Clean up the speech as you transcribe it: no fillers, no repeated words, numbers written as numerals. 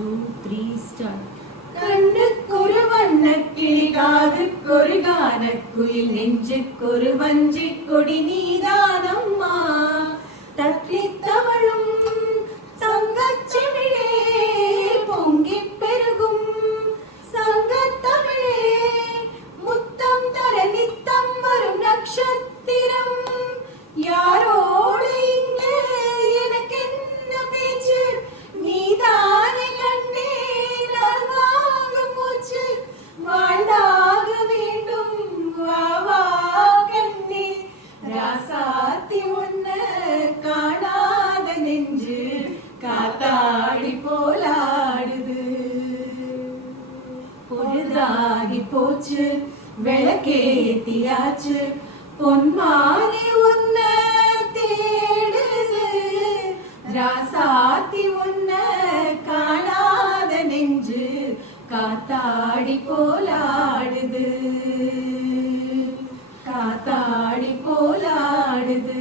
2, 3 start. கண்ணுக்கொரு வண்ணக்கிளி காதுக்கொரு கானக்குயில் நெஞ்சுக்கொரு வஞ்சிக் கொடி நீதானம்மா தட்டித் தவழும் தங்கச்சிமிழே பொங்கிப் பெருகும் சங்கத்தமிழே முத்தம் தர நித்தம் வரும் நட்சத்திரம் யாரோடு இங்கே எனக்கென்ன பேச்சு நீதானே கண்ணே நான் வாங்கும் மூச்சு வாழ்ந்தாக வேண்டும் வா வா கண்ணே ராசாத்தி உன்ன காணாத நெஞ்சு காத்தாடி போலாடுது பொழுதாகி போச்சு விளக்கேத்தியாச்சு பொன்மானி உன்ன தேடுது ராசாத்தி உன்ன காணாத நெஞ்சு காத்தாடி போலாடுது காத்தாடி போலாடுது.